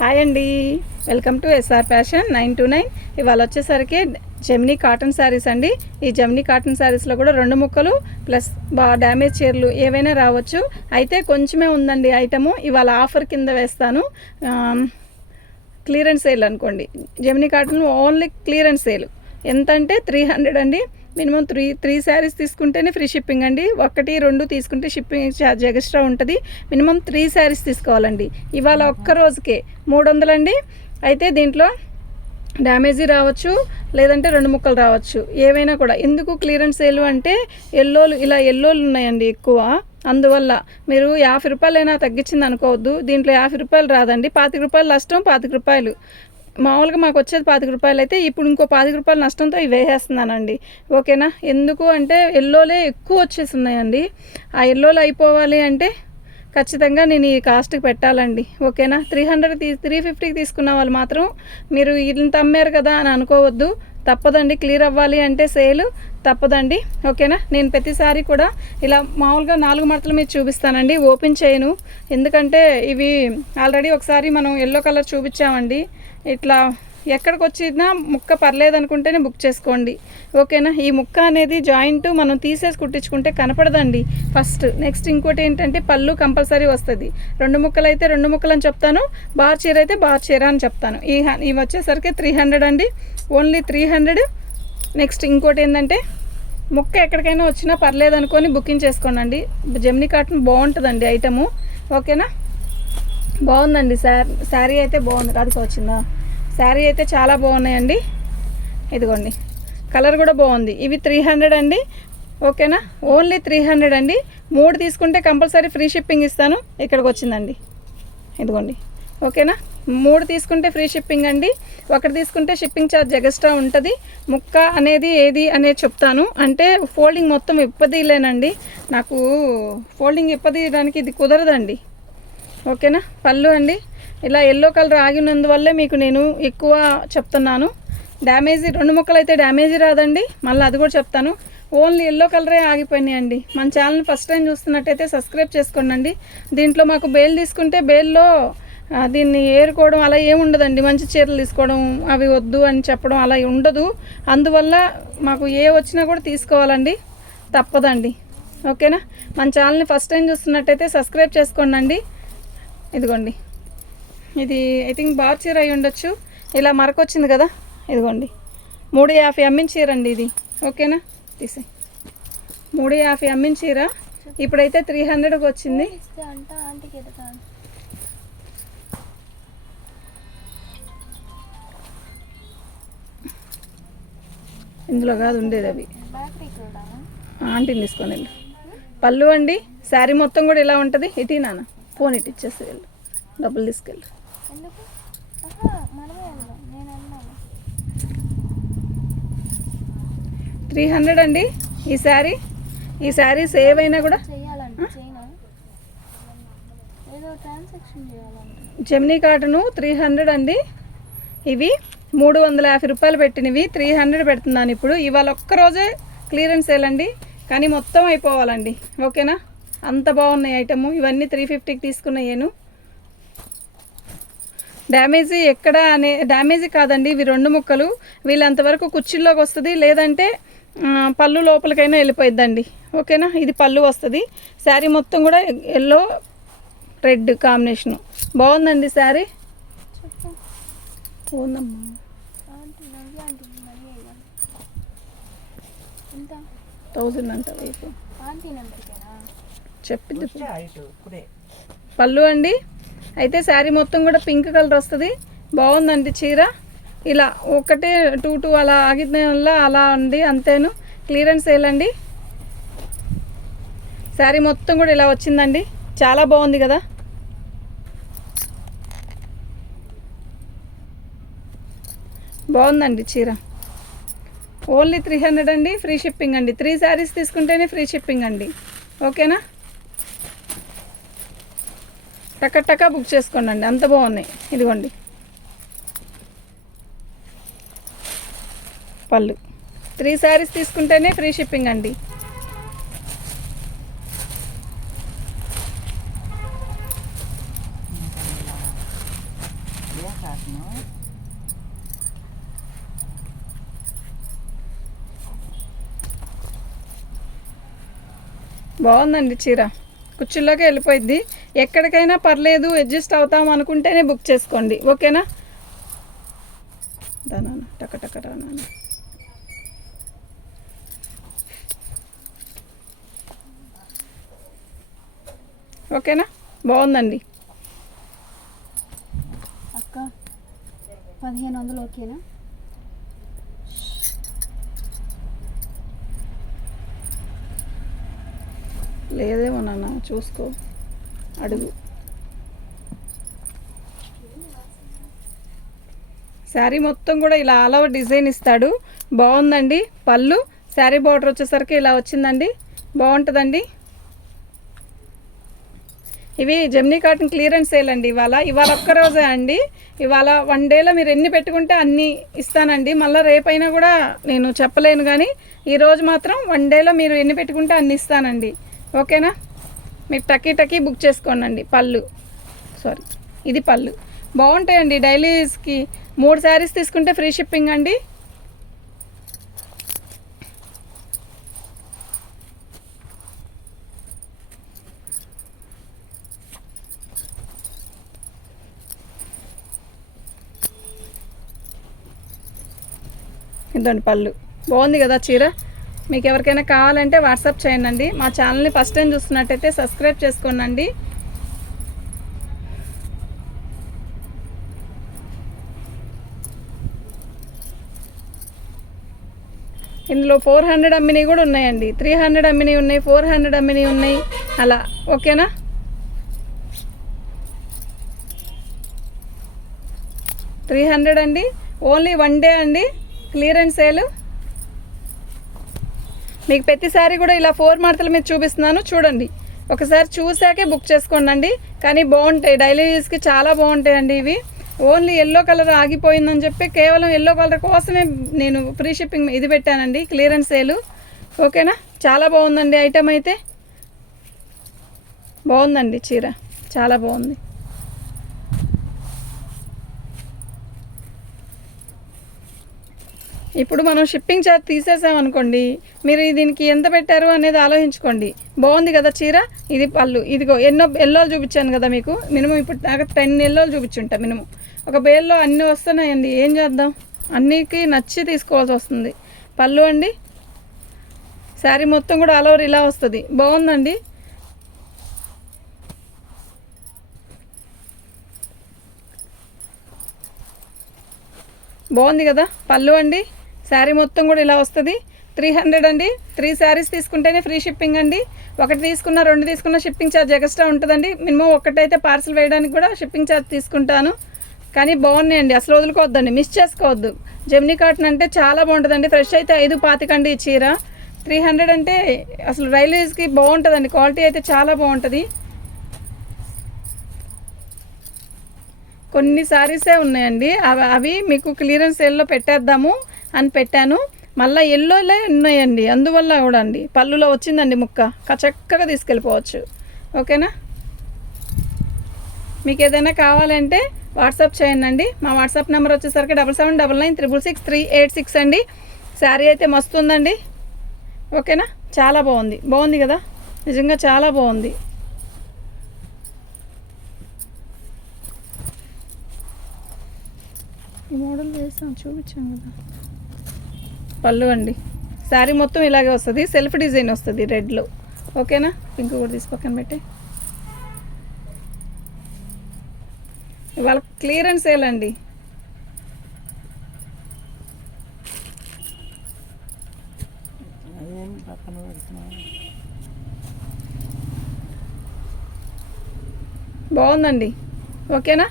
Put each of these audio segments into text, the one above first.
Hi అండి. Welcome to SR fashion nine to nine. ఇవాళ వచ్చేసరికి జమ్నీ కాటన్ శారీస్ అండి. ఈ జమ్నీ కాటన్ శారీస్లో కూడా రెండు ముక్కలు ప్లస్ బా డ్యామేజ్ చీరలు ఏవైనా రావచ్చు. అయితే కొంచెమే ఉందండి ఐటము. ఇవాళ ఆఫర్ కింద వేస్తాను. క్లియరెన్స్ సేల్ అనుకోండి. Gemini cotton only clearance sale. ఎంత అంటే త్రీ హండ్రెడ్ అండి. మినిమం త్రీ త్రీ శారీస్ తీసుకుంటేనే ఫ్రీ షిప్పింగ్ అండి. ఒకటి రెండు తీసుకుంటే షిప్పింగ్ ఛార్జ్ ఎక్స్ట్రా ఉంటుంది. మినిమం త్రీ శారీస్ తీసుకోవాలండి. ఇవాళ ఒక్క రోజుకే మూడు వందలండి అయితే దీంట్లో డ్యామేజీ రావచ్చు లేదంటే రెండు ముక్కలు రావచ్చు. ఏవైనా కూడా. ఎందుకు క్లియరెన్స్ సేల్ అంటే ఎల్లోలు ఇలా ఎల్లోలు ఉన్నాయండి ఎక్కువ. అందువల్ల మీరు యాభై రూపాయలైనా తగ్గించింది అనుకోవద్దు దీంట్లో యాభై రూపాయలు రాదండి. పాతిక రూపాయలు నష్టం పాతిక రూపాయలు. మామూలుగా మాకు వచ్చేది పాతిక రూపాయలు అయితే ఇప్పుడు ఇంకో పాతిక రూపాయలు నష్టంతో ఇవి వేసేస్తున్నానండి. ఓకేనా? ఎందుకు అంటే ఎల్లోలే ఎక్కువ వచ్చేసి ఉన్నాయండి ఆ ఎల్లోలు అయిపోవాలి అంటే ఖచ్చితంగా నేను ఈ కాస్ట్కి పెట్టాలండి. ఓకేనా? త్రీ హండ్రెడ్ తీ త్రీ ఫిఫ్టీకి తీసుకున్న వాళ్ళు మాత్రం మీరు ఇంత అమ్మారు కదా అని అనుకోవద్దు. తప్పదండి. క్లియర్ అవ్వాలి అంటే సేల్. తప్పదండి. ఓకేనా? నేను ప్రతిసారి కూడా ఇలా మామూలుగా నాలుగు మడతలు మీరు చూపిస్తానండి. ఓపెన్ చేయను. ఎందుకంటే ఇవి ఆల్రెడీ ఒకసారి మనం ఎల్లో కలర్ చూపించామండి. ఇట్లా ఎక్కడికి వచ్చినా ముక్క పర్లేదు అనుకుంటేనే బుక్ చేసుకోండి. ఓకేనా? ఈ ముక్క అనేది జాయింట్ మనం తీసేసి కుట్టించుకుంటే కనపడదండి. ఫస్ట్ నెక్స్ట్ ఇంకోటి ఏంటంటే పళ్ళు కంపల్సరీ వస్తుంది. రెండు ముక్కలు అయితే రెండు ముక్కలు అని చెప్తాను. బార్ చీర అయితే బార్ చీర అని చెప్తాను. ఈ ఇవి వచ్చేసరికి త్రీ హండ్రెడ్ అండి. ఓన్లీ త్రీ హండ్రెడ్ నెక్స్ట్ ఇంకోటి ఏంటంటే ముక్క ఎక్కడికైనా వచ్చినా పర్లేదు అనుకొని బుకింగ్ చేసుకోండి జెమినీ కాటన్ బాగుంటుందండి ఐటము. ఓకేనా? బాగుందండి. శారీ శారీ అయితే బాగుంది. కాదుకు వచ్చిందా? శారీ అయితే చాలా బాగున్నాయండి. ఇదిగోండి. కలర్ కూడా బాగుంది. ఇవి త్రీ హండ్రెడ్ అండి. ఓకేనా? ఓన్లీ త్రీ హండ్రెడ్ అండి. మూడు తీసుకుంటే కంపల్సరీ ఫ్రీ షిప్పింగ్ ఇస్తాను. ఇక్కడికి వచ్చిందండి. ఇదిగోండి. ఓకేనా? మూడు తీసుకుంటే ఫ్రీ షిప్పింగ్ అండి. ఒకటి తీసుకుంటే షిప్పింగ్ ఛార్జ్ ఎగస్ట్రా ఉంటుంది. ముక్క అనేది ఏది అనేది చెప్తాను. అంటే ఫోల్డింగ్ మొత్తం ఇప్పదీయలేనండి నాకు ఫోల్డింగ్ ఇప్పదీయడానికి ఇది కుదరదండి. ఓకేనా? పళ్ళు అండి. ఇలా ఎల్లో కలర్ ఆగినందువల్లే మీకు నేను ఎక్కువ చెప్తున్నాను. డ్యామేజ్ రెండు ముక్కలు అయితే డ్యామేజ్ రాదండి. మళ్ళీ అది కూడా చెప్తాను. ఓన్లీ ఎల్లో కలరే ఆగిపోయినాయి అండి. మన ఛానల్ ఫస్ట్ టైం చూస్తున్నట్టయితే సబ్స్క్రైబ్ చేసుకోండి దీంట్లో మాకు బేల్ తీసుకుంటే బేల్లో దీన్ని ఏరుకోవడం అలా ఏముండదండి మంచి చీరలు తీసుకోవడం అవి వద్దు అని చెప్పడం అలా ఉండదు. అందువల్ల మాకు ఏ వచ్చినా కూడా తీసుకోవాలండి. తప్పదండి. ఓకేనా? మన ఛానల్ని ఫస్ట్ టైం చూస్తున్నట్టయితే సబ్స్క్రైబ్ చేసుకోండి ఇదిగోండి. ఇది ఐ థింక్ బార్ చీర అయి ఉండొచ్చు. ఇలా మరకొచ్చింది కదా? ఇదిగోండి. మూడు యాభై అమ్మిన అండి ఇది. ఓకేనా? తీసే మూడు యాభై అమ్మిన చీర. ఇప్పుడైతే త్రీ హండ్రెడ్కి వచ్చింది. ఇందులో కాదు ఉండేది అవి. ఆంటీని తీసుకొని వెళ్ళు. పళ్ళు అండి? శారీ మొత్తం కూడా ఇలా ఉంటుంది? ఇటీ నాన్న ఫోన్ ఇటు ఇచ్చేసి వెళ్ళు. డబ్బులు తీసుకెళ్ళు త్రీ హండ్రెడ్ అండి ఈ శారీ? ఈ కూడా? చేయనా ఏదో ట్రాన్సాక్షన్ చేయాలంట జెమినీ కాటను త్రీ హండ్రెడ్ అండి. ఇవి మూడు వందల యాభై రూపాయలు పెట్టినవి. త్రీ హండ్రెడ్ పెడుతున్నాను ఇప్పుడు. ఇవాళ ఒక్కరోజే క్లియరెన్స్ అండి కానీ మొత్తం అయిపోవాలండి. ఓకేనా? అంత బాగున్నాయి ఐటము. ఇవన్నీ త్రీ ఫిఫ్టీకి తీసుకున్నాయేను డ్యామేజీ ఎక్కడ అనే డ్యామేజీ కాదండి ఇవి రెండు ముక్కలు. వీళ్ళంతవరకు కుర్చీల్లోకి వస్తుంది లేదంటే పళ్ళు లోపలికైనా వెళ్ళిపోయిద్దండి. ఓకేనా? ఇది పళ్ళు వస్తుంది. శారీ మొత్తం కూడా ఎల్లో రెడ్ కాంబినేషను. బాగుందండి శారీ? థౌజండ్ అంట వైపు చెప్పింది పళ్ళు అండి. అయితే శారీ మొత్తం కూడా పింక్ కలర్ వస్తుంది. బాగుందండి చీర. ఇలా ఒకటే టూ టూ అలా ఆగిన వల్ల అలా అండి అంతేను. క్లియరెన్స్ అండి శారీ మొత్తం కూడా ఇలా వచ్చిందండి. చాలా బాగుంది కదా. బాగుందండి చీర. ఓన్లీ త్రీ హండ్రెడ్ అండి ఫ్రీ షిప్పింగ్ అండి. త్రీ శారీస్ తీసుకుంటేనే ఫ్రీ షిప్పింగ్ అండి. ఓకేనా? టక బుక్ చేసుకోండి అంత బాగున్నాయి. ఇదిగోండి. పళ్ళు. త్రీ శారీస్ తీసుకుంటేనే ఫ్రీ షిప్పింగ్ అండి. బాగుందండి చీర. కుర్చీలోకి వెళ్ళిపోయింది ఎక్కడికైనా పర్లేదు అడ్జస్ట్ అవుతాం అనుకుంటేనే బుక్ చేసుకోండి. ఓకేనా? దానా టక టక రా ఓకేనా? బాగుందండి. అక్క పదిహేను వందలు ఓకేనా? లేదేమో నాన్న చూసుకో. అడుగు. శారీ మొత్తం కూడా ఇలా ఆల్ ఓవర్ డిజైన్ ఇస్తాడు. బాగుందండి. పళ్ళు శారీ బార్డర్ వచ్చేసరికి ఇలా వచ్చిందండి. బాగుంటుందండి. ఇవి జెమ్నీ కాటన్ క్లియరెన్స్ సేల్ అండి ఇవాళ. ఇవాళ ఒక్క రోజే అండి. ఇవాళ వన్ డేలో మీరు ఎన్ని పెట్టుకుంటే అన్ని ఇస్తానండి. మళ్ళీ రేపైనా కూడా నేను చెప్పలేను కానీ ఈరోజు మాత్రం వన్ డేలో మీరు ఎన్ని పెట్టుకుంటే అన్ని ఇస్తానండి. ఓకేనా? మీరు టకీ టకీ బుక్ చేసుకోండి పళ్ళు. సారీ. ఇది పళ్ళు. బాగుంటాయండి డైలీస్కి. మూడు శారీస్ తీసుకుంటే ఫ్రీ షిప్పింగ్ అండి. ఇదండి పళ్ళు. బాగుంది కదా చీర? మీకు ఎవరికైనా కావాలంటే వాట్సాప్ చేయండి. మా ఛానల్ని ఫస్ట్ టైం చూస్తున్నట్టయితే సబ్స్క్రైబ్ చేసుకోండి ఇందులో ఫోర్ హండ్రెడ్ అమ్మినవి కూడా ఉన్నాయండి. త్రీ హండ్రెడ్ అమ్మినవి ఉన్నాయి ఫోర్ హండ్రెడ్ అమ్మినవి ఉన్నాయి. అలా ఓకేనా? త్రీ హండ్రెడ్ అండి. ఓన్లీ వన్ డే అండి క్లియరెన్స్ సేల్. మీకు ప్రతిసారి కూడా ఇలా ఫోర్ మార్తలు మీద చూపిస్తున్నాను. చూడండి. ఒకసారి చూసాకే బుక్ చేసుకోండి కానీ బాగుంటాయి. డైలీ యూస్కి చాలా బాగుంటాయండి ఇవి. ఓన్లీ ఎల్లో కలర్ ఆగిపోయిందని చెప్పి కేవలం ఎల్లో కలర్ కోసమే నేను ఫ్రీ షిప్పింగ్ ఇది పెట్టానండి. Clearance sale. ఓకేనా? చాలా బాగుందండి ఐటమ్ అయితే. బాగుందండి చీర. చాలా బాగుంది. ఇప్పుడు మనం షిప్పింగ్ ఛార్జ్ తీసేసాం అనుకోండి మీరు దీనికి ఎంత పెట్టారు అనేది ఆలోచించుకోండి. బాగుంది కదా చీర? ఇది పళ్ళు. ఇదిగో ఎన్నో ఎల్లోలు చూపించాను కదా మీకు. మినిమం ఇప్పుడు నాకు టెన్ ఎల్లోలు చూపించుంటా మినిమం. ఒక బేల్లో అన్నీ వస్తున్నాయండి. ఏం చేద్దాం? అన్నికి నచ్చి తీసుకోవాల్సి వస్తుంది. పళ్ళు అండి? శారీ మొత్తం కూడా ఆల్ ఓవర్ ఇలా వస్తుంది. బాగుందండి? బాగుంది కదా? పళ్ళు అండి? శారీ మొత్తం కూడా ఇలా వస్తుంది. త్రీ హండ్రెడ్ అండి. త్రీ శారీస్ తీసుకుంటేనే ఫ్రీ షిప్పింగ్ అండి. ఒకటి తీసుకున్న రెండు తీసుకున్న షిప్పింగ్ ఛార్జ్ ఎక్స్ట్రా ఉంటుందండి. మినిమం ఒకటైతే పార్సల్ వేయడానికి కూడా షిప్పింగ్ ఛార్జ్ తీసుకుంటాను. కానీ బాగున్నాయండి. అసలు వదులుకోవద్దండి. మిస్ చేసుకోవద్దు. జెమినీ కాటన్ అంటే చాలా బాగుంటుందండి. ఫ్రెష్ అయితే ఐదు పాతికండి ఈ చీర. త్రీ హండ్రెడ్ అంటే అసలు రైల్వేస్కి బాగుంటుందండి. క్వాలిటీ అయితే చాలా బాగుంటుంది. కొన్ని శారీసే ఉన్నాయండి. అవి అవి మీకు క్లియరెన్స్ సేల్లో పెట్టేద్దాము. అని పెట్టాను. మళ్ళీ ఎల్లోలే ఉన్నాయండి. అందువల్ల కూడా అండి పళ్ళులో వచ్చిందండి ముక్క. చక్కగా తీసుకెళ్ళిపోవచ్చు. ఓకేనా? మీకు ఏదైనా కావాలంటే వాట్సాప్ చేయండి మా వాట్సాప్ నెంబర్ వచ్చేసరికి double seven double nine triple six three eight six అండి. శారీ అయితే మస్తు ఉందండి. ఓకేనా? చాలా బాగుంది. బాగుంది కదా? నిజంగా చాలా బాగుంది. ఈ మోడల్ వేసాం చూపించాం కదా. పళ్ళు అండి. శారీ మొత్తం ఇలాగే వస్తుంది. సెల్ఫ్ డిజైన్ వస్తుంది రెడ్లో. ఓకేనా? పింక్ కూడా తీసి పక్కన పెట్టి. ఇవాళ క్లియరెన్స్ సేల్ బాగుందండి. ఓకేనా?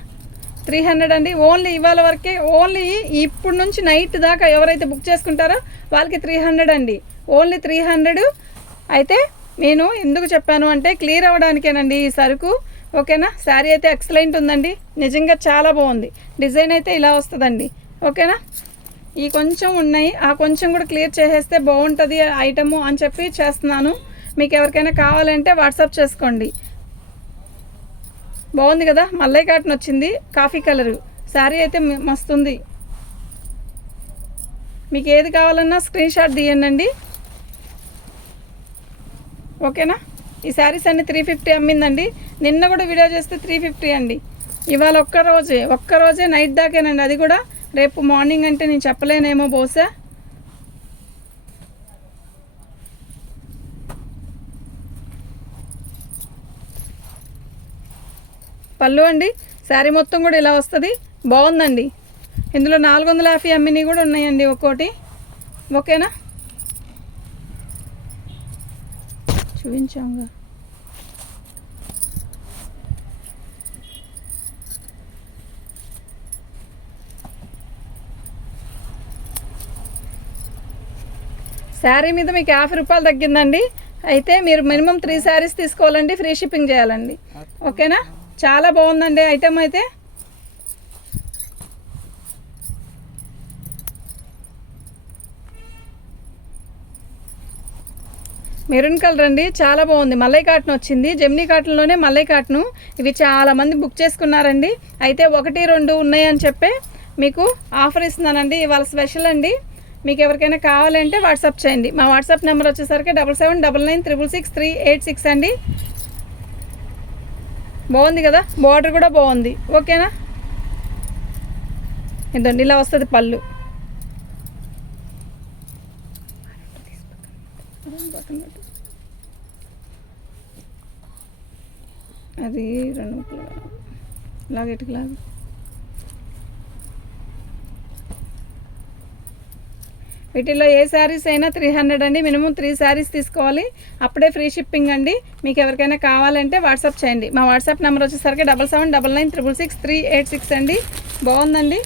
త్రీ హండ్రెడ్ అండి. ఓన్లీ ఇవాళ వరకే ఓన్లీ ఇప్పుడు నుంచి నైట్ దాకా ఎవరైతే బుక్ చేసుకుంటారో వాళ్ళకి త్రీ హండ్రెడ్ అండి. ఓన్లీ త్రీ హండ్రెడ్ అయితే నేను ఎందుకు చెప్పాను అంటే క్లియర్ అవ్వడానికేనండి ఈ సరుకు. ఓకేనా? శారీ అయితే ఎక్సలెంట్ ఉందండి. నిజంగా చాలా బాగుంది. డిజైన్ అయితే ఇలా వస్తుందండి. ఓకేనా? ఈ కొంచెం ఉన్నాయి. ఆ కొంచెం కూడా క్లియర్ చేసేస్తే బాగుంటుంది ఐటము అని చెప్పి చేస్తున్నాను. మీకు ఎవరికైనా కావాలంటే వాట్సాప్ చేసుకోండి. బాగుంది కదా మల్లయ్య కాటన్ వచ్చింది కాఫీ కలరు. శారీ అయితే మస్తుంది. మీకు ఏది కావాలన్నా స్క్రీన్ షాట్ తీయండి ఓకేనా? ఈ శారీస్ అన్ని త్రీ ఫిఫ్టీ అమ్మిందండి. నిన్న కూడా వీడియో చేస్తే త్రీ ఫిఫ్టీ అండి. ఇవాళ ఒక్క రోజే ఒక్క రోజే నైట్ దాకేనండి. అది కూడా రేపు మార్నింగ్ అంటే నేను చెప్పలేనేమో బహుశా. పళ్ళు అండి. శారీ మొత్తం కూడా ఇలా వస్తుంది. బాగుందండి. ఇందులో నాలుగు వందల యాభై అమ్మినవి కూడా ఉన్నాయండి ఒక్కోటి. ఓకేనా? చూపించాంగా. శారీ మీద మీకు యాభై రూపాయలు తగ్గిందండి. అయితే మీరు మినిమం త్రీ శారీస్ తీసుకోవాలండి. ఫ్రీ షిప్పింగ్ చేయాలండి. ఓకేనా? చాలా బాగుందండి ఐటెం అయితే. మెరూన్ కలర్ అండి చాలా బాగుంది. మల్లై కాటన్ వచ్చింది. జెమినీ కాటన్లోనే మల్లై కాటను. ఇవి చాలా మంది బుక్ చేసుకున్నారండి. అయితే ఒకటి రెండు ఉన్నాయని చెప్పే మీకు ఆఫర్ ఇస్తున్నానండి. ఇవాళ స్పెషల్ అండి. మీకు ఎవరికైనా కావాలంటే వాట్సాప్ చేయండి. మా వాట్సాప్ నెంబర్ వచ్చేసరికి double seven double nine triple six three eight six అండి. బాగుంది కదా? బార్డర్ కూడా బాగుంది. ఓకేనా? ఇదండి ఇలా వస్తుంది పళ్ళు. అది రెండు ముక్కలు. లాగా వీటిలో వీటిల్లో ఏ శారీస్ అయినా త్రీ హండ్రెడ్ అండి. మినిమం త్రీ శారీస్ తీసుకోవాలి. అప్పుడే ఫ్రీ షిప్పింగ్ అండి. మీకు ఎవరికైనా కావాలంటే వాట్సాప్ చేయండి. మా వాట్సాప్ నెంబర్ వచ్చేసరికి double seven double nine triple six three eight six అండి. బాగుందండి.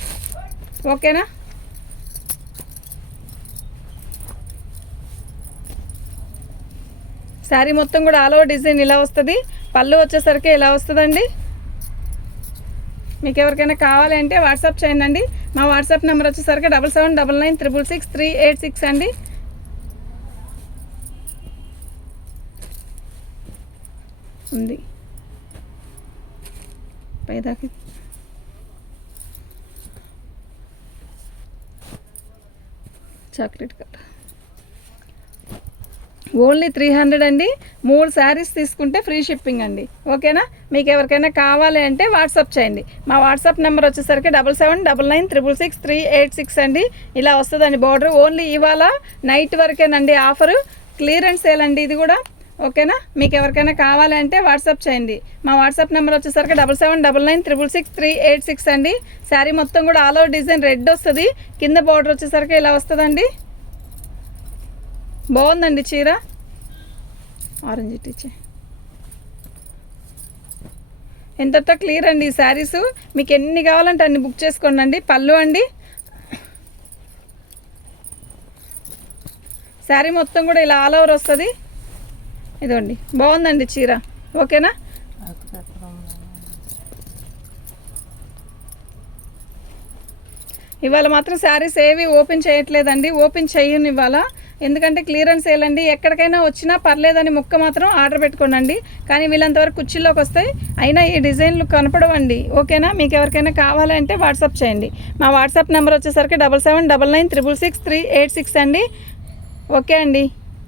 ఓకేనా? శారీ మొత్తం కూడా ఆల్ ఓవర్ డిజైన్ ఇలా వస్తుంది. పళ్ళు వచ్చేసరికి ఇలా వస్తుందండి. మీకు ఎవరికైనా కావాలి అంటే వాట్సాప్ చేయండి. మా వాట్సాప్ నెంబర్ వచ్చేసరికి double seven double nine triple six three eight six అండి. ఉంది. పైదాకి. Chocolate colour. Only three hundred అండి. మూడు శారీస్ తీసుకుంటే ఫ్రీ షిప్పింగ్ అండి. ఓకేనా? మీకు ఎవరికైనా కావాలి అంటే వాట్సాప్ చేయండి. మా వాట్సాప్ నెంబర్ వచ్చేసరికి double seven double nine triple six three eight six అండి. ఇలా వస్తుందండి బార్డర్. ఓన్లీ ఇవాళ నైట్ వరకేనండి ఆఫరు. క్లియరెన్స్ సేల్ అండి ఇది కూడా. ఓకేనా? మీకు ఎవరికైనా కావాలి అంటే వాట్సాప్ చేయండి. మా వాట్సాప్ నెంబర్ వచ్చేసరికి double seven double nine triple six three eight six అండి. శారీ మొత్తం కూడా ఆల్ ఓవర్ డిజైన్ రెడ్ వస్తుంది. కింద బార్డర్ వచ్చేసరికి ఇలా వస్తుందండి. బాగుందండి చీర? ఆరెంజ్ టీచే ఎంతతో క్లియర్ అండి ఈ శారీస్? మీకు ఎన్ని కావాలంటే అన్ని బుక్ చేసుకోండి అండి పళ్ళు అండి. శారీ మొత్తం కూడా ఇలా ఆల్ ఓవర్ వస్తుంది. ఇదండి బాగుందండి చీర. ఓకేనా? ఇవాళ మాత్రం శారీస్ ఏవి ఓపెన్ చేయట్లేదండి. ఓపెన్ చేయను ఇవాళ ఎందుకంటే క్లియరెన్స్ వేయాలండి. ఎక్కడికైనా వచ్చినా పర్లేదని ముక్క మాత్రం ఆర్డర్ పెట్టుకోనండి. కానీ వీళ్ళంతవరకు కుర్చీలోకి వస్తాయి అయినా ఈ డిజైన్లు కనపడవండి. ఓకేనా? మీకు ఎవరికైనా కావాలంటే వాట్సాప్ చేయండి. మా వాట్సాప్ నెంబర్ వచ్చేసరికి double seven double nine triple six three eight six అండి. ఓకే అండి.